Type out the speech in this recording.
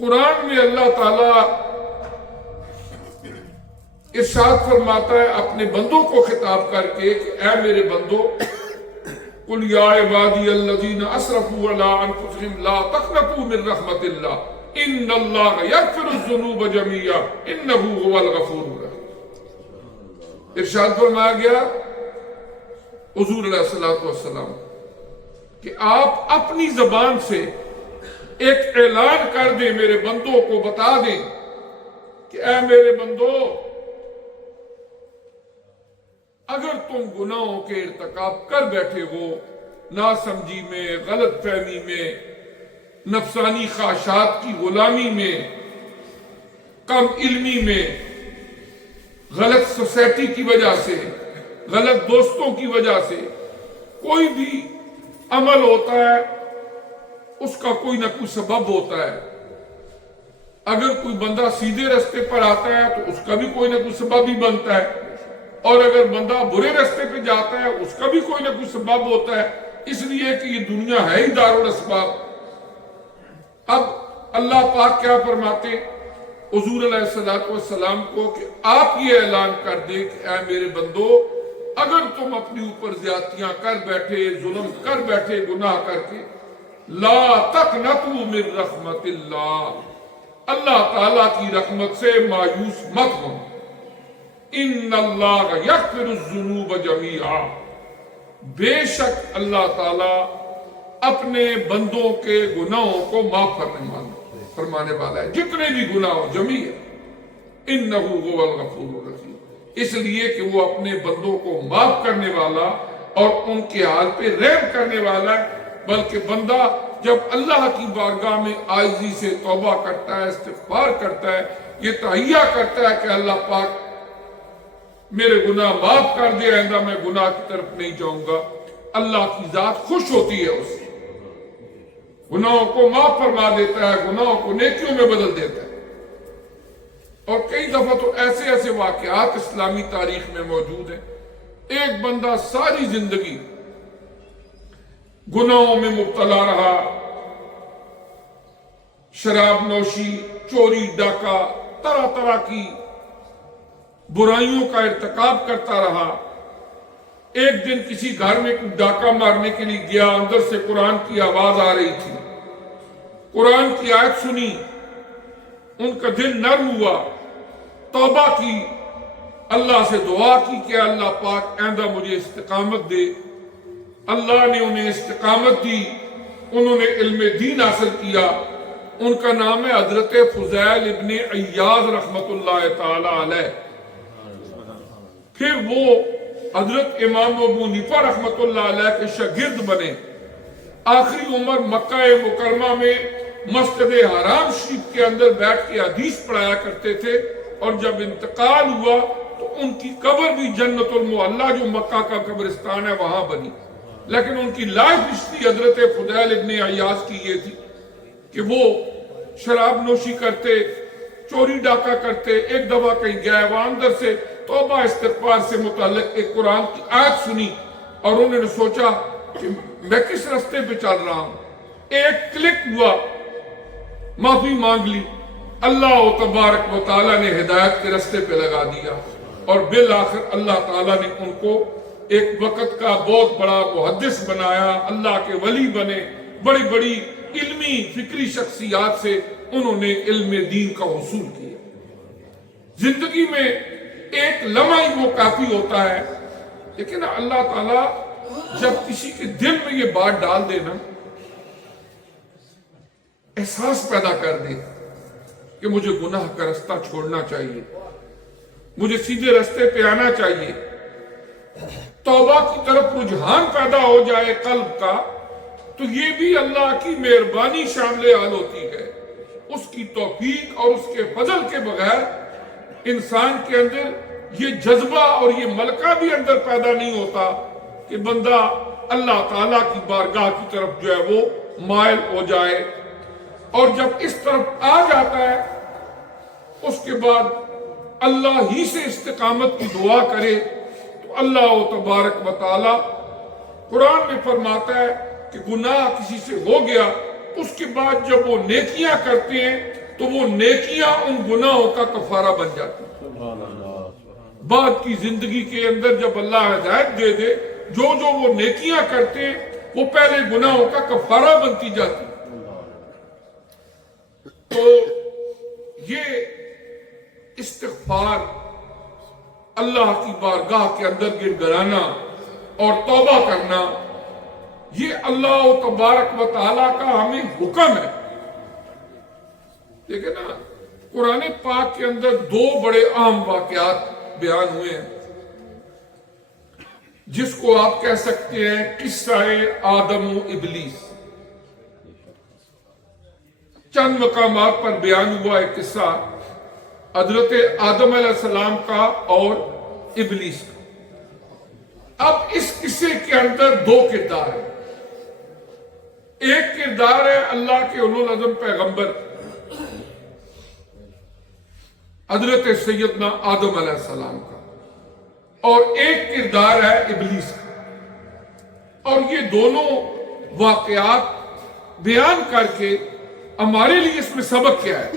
قرآن میں اللہ تعالیٰ ارشاد فرماتا ہے اپنے بندوں کو خطاب کر کے کہ اے میرے بندو قل یا عبادی الذین اسرفوا علی انفسہم لا تقنطوا من رحمت اللہ ان اللہ یغفر الذنوب جميعا انہ هو الغفور الرحیم۔ ارشاد فرمایا گیا حضور علیہ الصلوۃ والسلام کہ آپ اپنی زبان سے ایک اعلان کر دیں، میرے بندوں کو بتا دیں کہ اے میرے بندو اگر تم گناہوں کے ارتکاب کر بیٹھے ہو، ناسمجھی میں، غلط فہمی میں، نفسانی خواہشات کی غلامی میں، کم علمی میں، غلط سوسائٹی کی وجہ سے، غلط دوستوں کی وجہ سے کوئی بھی عمل ہوتا ہے اس کا کوئی نہ کوئی سبب ہوتا ہے۔ اگر کوئی بندہ سیدھے رستے پر آتا ہے تو اس کا بھی کوئی نہ کوئی سبب ہی بنتا ہے، اور اگر بندہ برے رستے پہ جاتا ہے اس کا بھی کوئی نہ کوئی سبب ہوتا ہے، اس لیے کہ یہ دنیا ہے ہی دار الاسباب۔ اب اللہ پاک کیا فرماتے حضور علیہ السلام کو کہ آپ یہ اعلان کر دیں کہ اے میرے بندو اگر تم اپنی اوپر زیادتیاں کر بیٹھے، ظلم کر بیٹھے، گناہ کر کے، لا تقنطوا من رحمت اللہ تعالیٰ کی رحمت سے مایوس مت ہو، ان اللہ یغفر الذنوب جميعا، بے شک اللہ تعالیٰ اپنے بندوں کے گناہوں کو معاف فرمانے والا ہے، جتنے بھی گناہ ہو جمیع، انہ هو الغفور الرحیم، اس لیے کہ وہ اپنے بندوں کو معاف کرنے والا اور ان کے حال پہ رحم کرنے والا ہے۔ بلکہ بندہ جب اللہ کی بارگاہ میں عاجزی سے توبہ کرتا ہے، استغفار کرتا ہے، یہ تہیہ کرتا ہے کہ اللہ پاک میرے گناہ معاف کر دے، آئندہ میں گناہ کی طرف نہیں جاؤں گا، اللہ کی ذات خوش ہوتی ہے اس سے، گناہوں کو معاف فرما دیتا ہے، گناہوں کو نیکیوں میں بدل دیتا ہے۔ اور کئی دفعہ تو ایسے ایسے واقعات اسلامی تاریخ میں موجود ہیں، ایک بندہ ساری زندگی گناہوں میں مبتلا رہا، شراب نوشی، چوری ڈاکہ، طرح طرح کی برائیوں کا ارتکاب کرتا رہا۔ ایک دن کسی گھر میں کوئی ڈاکہ مارنے کے لیے گیا، اندر سے قرآن کی آواز آ رہی تھی، قرآن کی آیت سنی، ان کا دل نرم ہوا، توبہ کی، اللہ سے دعا کی کہ اللہ پاک آئندہ مجھے استقامت دے۔ اللہ نے انہیں استقامت دی، انہوں نے علم دین حاصل کیا۔ ان کا نام ہے حضرت فضیل ابن عیاض رحمت اللہ تعالی علیہ۔ پھر وہ حضرت امام ابو حنیفہ رحمت اللہ علیہ کے شاگرد بنے، آخری عمر مکہ مکرمہ میں مسجد حرام شریف کے اندر بیٹھ کے حدیث پڑھایا کرتے تھے، اور جب انتقال ہوا تو ان کی قبر بھی جنت المعلی جو مکہ کا قبرستان ہے وہاں بنی۔ لیکن ان کی لائف ہسٹری حضرت فضیل ابن عیاض کی یہ تھی کہ وہ شراب نوشی کرتے، چوری ڈاکہ کرتے۔ ایک دفعہ کہیں گئے، وہاں اندر سے توبہ استغفار سے متعلق ایک قرآن کی آیت سنی، اور انہوں نے سوچا کہ میں کس رستے پہ چل رہا ہوں، ایک کلک ہوا، معافی مانگ لی، اللہ تبارک و تعالیٰ نے ہدایت کے رستے پہ لگا دیا، اور بالآخر اللہ تعالیٰ نے ان کو ایک وقت کا بہت بڑا محدث بنایا، اللہ کے ولی بنے، بڑی بڑی علمی فکری شخصیات سے انہوں نے علم دین کا حصول کیا۔ زندگی میں ایک لمحہ ہی وہ کافی ہوتا ہے، لیکن اللہ تعالیٰ جب کسی کے دل میں یہ بات ڈال دے نا، احساس پیدا کر دے کہ مجھے گناہ کا رستہ چھوڑنا چاہیے، مجھے سیدھے رستے پہ آنا چاہیے، توبہ کی طرف رجحان پیدا ہو جائے قلب کا، تو یہ بھی اللہ کی مہربانی شامل حال ہوتی ہے۔ اس کی توفیق اور اس کے فضل کے بغیر انسان کے اندر یہ جذبہ اور یہ ملکہ بھی اندر پیدا نہیں ہوتا کہ بندہ اللہ تعالیٰ کی بارگاہ کی طرف جو ہے وہ مائل ہو جائے۔ اور جب اس طرف آ جاتا ہے اس کے بعد اللہ ہی سے استقامت کی دعا کرے تو اللہ تبارک و تعالی قرآن میں فرماتا ہے کہ گناہ کسی سے ہو گیا، اس کے بعد جب وہ نیکیاں کرتے ہیں تو وہ نیکیاں ان گناہوں کا کفارہ بن جاتی ہیں۔ بعد کی زندگی کے اندر جب اللہ ہدایت دے دے، جو جو وہ نیکیاں کرتے ہیں وہ پہلے گناہوں کا کفارہ بنتی جاتی ہیں۔ تو یہ استغفار، اللہ کی بارگاہ کے اندر گر گرانا اور توبہ کرنا، یہ اللہ تبارک و تعالیٰ کا ہمیں حکم ہے۔ دیکھیں نا، قرآن پاک کے اندر دو بڑے اہم واقعات بیان ہوئے ہیں، جس کو آپ کہہ سکتے ہیں قصہ آدم و ابلیس۔ چند مقامات پر بیان ہوا ہے قصہ حضرت آدم علیہ السلام کا اور ابلیس کا۔ اب اس قصے کے اندر دو کردار ہیں۔ ایک کردار ہے اللہ کے اولو العزم پیغمبر حضرت سیدنا آدم علیہ السلام کا، اور ایک کردار ہے ابلیس کا۔ اور یہ دونوں واقعات بیان کر کے ہمارے لیے اس میں سبق کیا ہے؟